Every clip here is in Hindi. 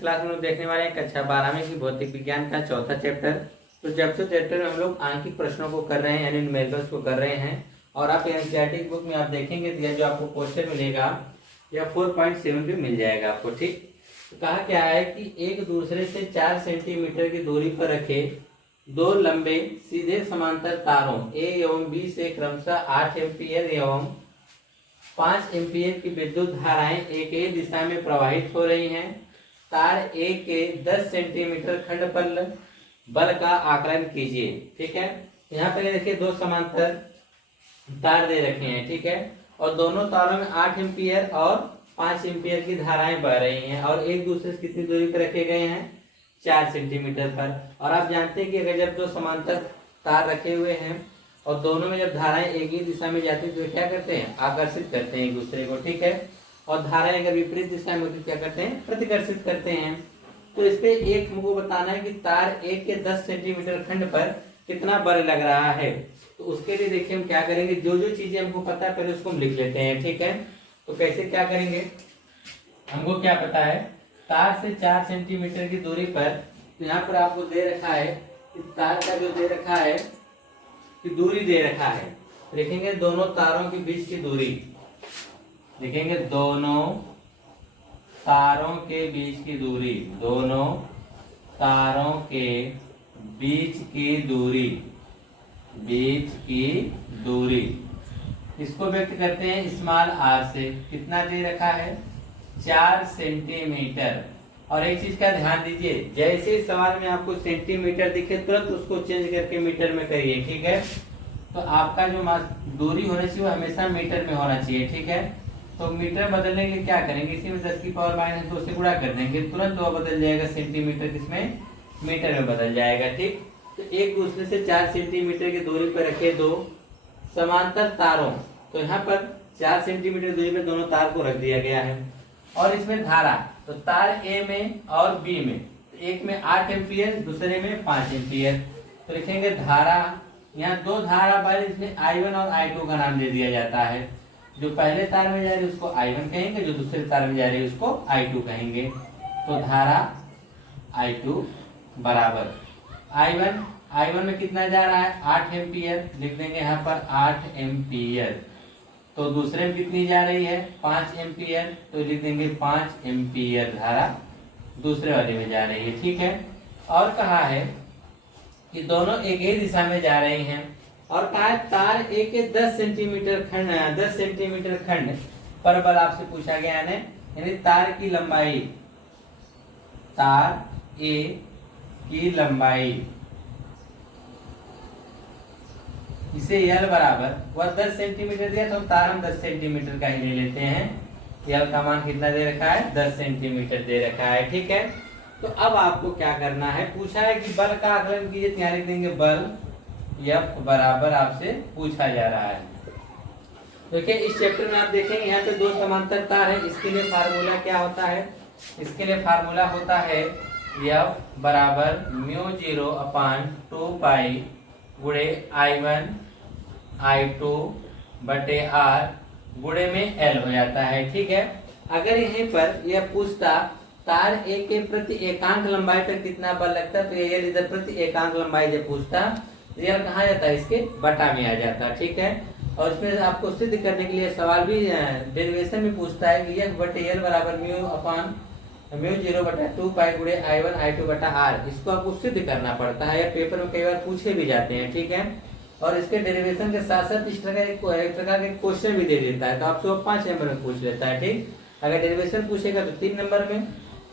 क्लास में लोग देखने वाले हैं कक्षा 12वीं की भौतिक विज्ञान का चौथा चैप्टर। तो चैप्टर में हम लोग आंकिक प्रश्नों को कर रहे हैं, यानी न्यूमेरिकल्स को कर रहे हैं। और आप एनसीईआरटी बुक में आप देखेंगे तो यह जो आपको क्वेश्चन मिलेगा यह 4.7 पे मिल जाएगा आपको। ठीक, तो कहा क्या है कि एक दूसरे से 4 सेंटीमीटर की दूरी पर रखे दो लंबे सीधे समांतर तारों ए एवं बी से क्रमशः 8 एम्पीयर एवं 5 एम्पीयर की विद्युत धाराएं एक ही दिशा में प्रवाहित हो रही हैं। तार ए के 10 सेंटीमीटर खंड पर बल का आकलन कीजिए। ठीक है, यहाँ पे देखिए दो समांतर तार दे रखे हैं। ठीक है, और दोनों तारों में 8 एम्पीयर और 5 एम्पीयर की धाराएं बह रही हैं और एक दूसरे से कितनी दूरी पर रखे गए हैं, 4 सेंटीमीटर पर। और आप जानते हैं कि अगर जब दो समांतर तार रखे हुए हैं और दोनों में जब धाराएं एक ही दिशा में जाती है तो क्या करते हैं, आकर्षित करते हैं एक दूसरे को। ठीक है, और धाराएं अगर विपरीत दिशा में होती क्या करते हैं, प्रतिकर्षित करते हैं। तो इस पे एक हमको बताना है कि तार एक के 10 सेंटीमीटर खंड पर कितना बल लग रहा है। तो उसके लिए देखिए हम क्या करेंगे, जो जो चीजें हमको पता है पहले उसको हम लिख लेते हैं। ठीक है, तो कैसे क्या करेंगे, हमको क्या पता है, तार से 4 सेंटीमीटर की दूरी पर, तो यहाँ पर आपको दे रखा है कि तार का जो दे रखा है कि दूरी दे रखा है, देखेंगे दोनों तारों के बीच की दूरी, लिखेंगे दोनों तारों के बीच की दूरी, दोनों तारों के बीच की दूरी, बीच की दूरी इसको व्यक्त करते हैं स्मॉल आर से। कितना दे रखा है, 4 सेंटीमीटर। और एक चीज का ध्यान दीजिए, जैसे सवाल में आपको सेंटीमीटर दिखे तुरंत उसको चेंज करके मीटर में करिए। ठीक है, तो आपका जो दूरी होना चाहिए वो हमेशा मीटर में होना चाहिए। ठीक है, तो मीटर बदलने के लिए क्या करेंगे, इसी में 10 की पावर -2 से गुणा कर देंगे, तुरंत वो बदल जाएगा सेंटीमीटर किसमें, मीटर में बदल जाएगा। ठीक, तो एक दूसरे से 4 सेंटीमीटर की दूरी पर रखे दो समांतर तारों, तो यहाँ पर 4 सेंटीमीटर दूरी पर दोनों तार को रख दिया गया है। और इसमें धारा, तो तार ए में और बी में, तो एक में 8 एम्पीयर दूसरे में 5 एम्पीयर। तो लिखेंगे धारा, यहाँ दो धारा पर इसमें I1 और I2 का नाम दे दिया जाता है। जो पहले तार में जा रही है उसको I1 कहेंगे, जो दूसरे तार में जा रही है उसको I2 कहेंगे। तो धारा I2 बराबर I1 में कितना जा रहा है, 8 एम्पीयर, लिख देंगे यहाँ पर 8 एम्पीयर। तो दूसरे में कितनी जा रही है, 5 एम्पीयर, तो लिख देंगे 5 एम्पीयर धारा दूसरे वाले में जा रही है। ठीक है, और कहा है कि दोनों एक ही दिशा में जा रहे हैं। और कहा है तार ए के 10 सेंटीमीटर खंड पर बल आपसे पूछा गया है, यानी तार की लंबाई, तार ए की लंबाई, इसे यल बराबर, वह 10 सेंटीमीटर दिया तो तार हम 10 सेंटीमीटर का ही ले लेते हैं। यल का मान कितना दे रखा है, 10 सेंटीमीटर दे रखा है। ठीक है, तो अब आपको क्या करना है, पूछा है कि बल का आकलन कीजिए, तो यहाँ लिख देंगे बल F बराबर आपसे पूछा जा रहा है। देखिए इस चैप्टर में आप देखेंगे यहाँ पे दो समांतर तार है, इसके लिए फार्मूला क्या होता है, इसके लिए फार्मूला होता है F बराबर μ0/2 पाई गुणे I1 I2 बटे R गुणे में L हो जाता है। ठीक है, अगर यहीं पर यह पूछता तार एक के प्रति एकांक लंबाई पर कितना बल लगता है, तो ये इधर प्रति एकांक लंबाई जब पूछता तो यह कहाँ जाता है, इसके बटा में आ जाता है। ठीक है, और इसमें आपको सिद्ध करने के लिए सवाल भी डेरिवेशन में पूछता है कि यह बटे L बराबर μ/2 पाई गुणे I1 I2 बटा R, इसको आपको सिद्ध करना पड़ता है, या पेपर में कई बार पूछे भी जाते हैं। ठीक है, और इसके डेरिवेशन के साथ साथ इस तरह एक प्रकार के क्वेश्चन भी दे देता है, तो आपसे 5 नंबर में पूछ लेता है। ठीक, अगर डेरिवेशन पूछेगा तो 3 नंबर में,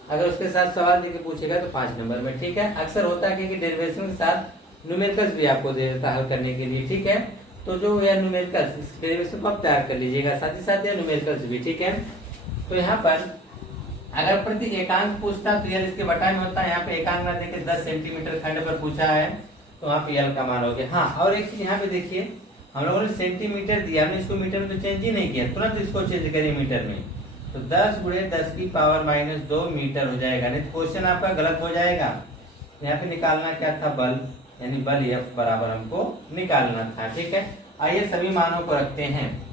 अगर उसके साथ सवाल देके पूछेगा तो 5 नंबर में। ठीक है, अक्सर होता है कि डेरिवेशन के साथ न्यूमेरिकल्स भी आपको दे देता है हल करने के लिए। ठीक है, तो जो यह न्यूमेरिकल्स, इस डेरिवेशन को आप तैयार कर लीजिएगा, साथ ही साथ यह न्यूमेरिकल्स भी। ठीक है, तो यहाँ पर अगर प्रति एकांक पूछता तो यल इसके बटा में होता है, यहाँ पे एकांक ना देके 10 सेंटीमीटर खंड पर पूछा है तो वहाँ पे यल का मान हो गया। हाँ, और एक चीज यहाँ पे देखिए, हम लोगों ने सेंटीमीटर दिया, हमने इसको मीटर में तो चेंज ही नहीं किया, तुरंत इसको चेंज करिए मीटर में, तो 10 गुणे 10 की पावर -2 मीटर हो जाएगा, नहीं तो क्वेश्चन आपका गलत हो जाएगा। यहाँ पे निकालना क्या था, बल, यानी बल F बराबर हमको निकालना था। ठीक है, आइए सभी मानों को रखते हैं।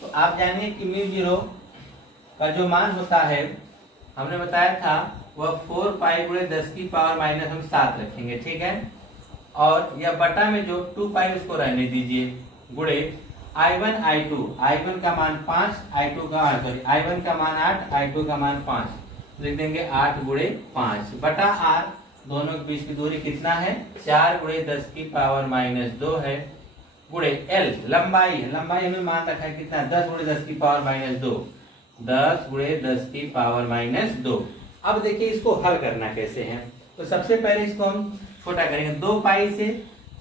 तो आप जानिए कि μ0 का जो मान होता है, हमने बताया था वह 4 पाई गुणे 10 की पावर माइनस हम 7 रखेंगे, ठीक है। और यह बटा में जो 2 पाई उसको रहने दीजिए, गुणे I1 I2, I1 का मान 5, I2 का सॉरी I1 का मान 8, I2 का मान 5, लिख देंगे 8 गुणे 5 बटा R, दोनों के बीच की दूरी कितना है 4 गुणे 10 की पावर माइनस 2 है, गुणे L लंबाई, लंबाई हमें मान रखा है कितना 10 गुणे 10 की पावर माइनस 2, 10 गुणे 10 की पावर माइनस 2। अब देखिए इसको हल करना कैसे है। तो सबसे पहले इसको हम छोटा करेंगे, 2 पाई से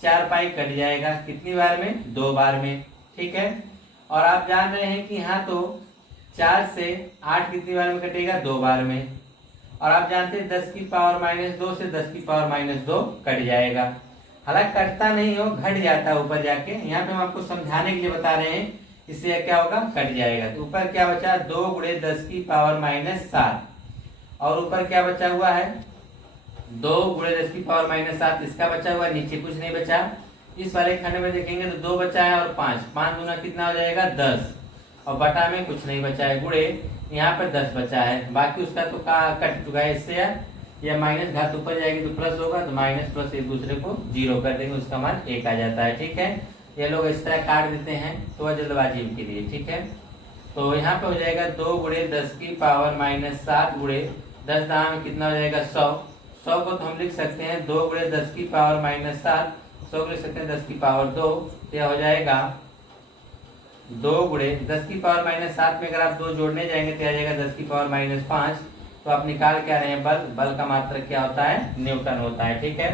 4 पाई कट जाएगा, कितनी बार में 2 बार में, ठीक है। और आप जान रहे हैं कि यहाँ तो 4 से 8 कितनी बार में कटेगा 2 बार में, और आप जानते हैं 10 की पावर माइनस 2 से 10 की पावर माइनस 2 कट जाएगा। हालांकि कटता नहीं हो, घट जाता है ऊपर जाके, यहाँ पे हम आपको समझाने के लिए बता रहे हैं, इससे क्या होगा कट जाएगा। तो ऊपर क्या बचा 2 गुणे 10 की पावर माइनस 7, और ऊपर क्या बचा हुआ है 2 गुणे 10 की पावर माइनस 7, इसका बचा हुआ, नीचे कुछ नहीं बचा। इस वाले खंड में देखेंगे तो 2 बचा है और 5, 5 दूना कितना हो जाएगा 10, और बटा में कुछ नहीं बचा है, गुणे यहाँ पर 10 बचा है, बाकी उसका तो कट चुका है इससे। या माइनस घात ऊपर जाएगी तो प्लस होगा, तो माइनस प्लस एक दूसरे को 0 कर देंगे, उसका मान 1 आ जाता है, ठीक है। ये लोग इस तरह काट देते हैं तो जल्दबाजी के लिए, ठीक है। तो यहाँ पे हो जाएगा 2 गुणे 10 की पावर माइनस 7 गुणे 10 दाम में कितना हो जाएगा 100, 100 को तो हम लिख सकते हैं 2 गुणे 10 की पावर माइनस 7, 100 को लिख सकते हैं 10 की पावर 2, यह हो जाएगा 2 गुणे 10 की पावर माइनस 7 में अगर आप 2 जोड़ने जाएंगे तो आ जाएगा 10 की पावर माइनस 5। तो आप निकाल क्या रहे हैं बल, बल का मात्रक क्या होता है न्यूटन होता है, ठीक है।